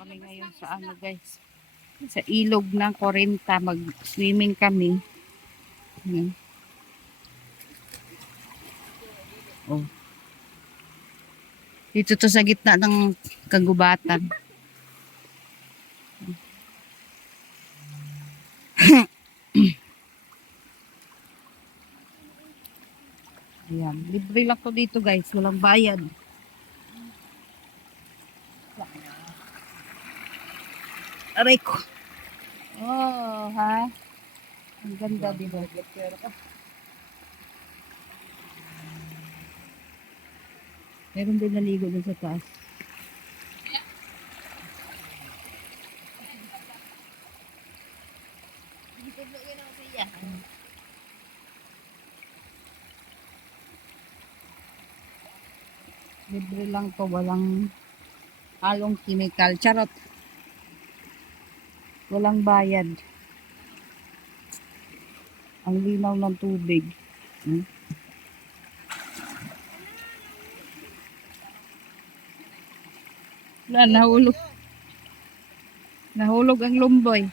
Kami ngayon sa ano guys, sa ilog ng Corinta, mag-swimming kami. Ayan. Oh. Dito to sa gitna ng kagubatan. Ayan, libre lang to dito guys, walang bayad. Aray ko. Oh, ha? Ang ganda dito. Meron din naligo dun sa taas. Libre lang to, walang halong chemical. Charot. Walang bayad. Ang linaw ng tubig. Wala, nahulog. Nahulog ang lumboy.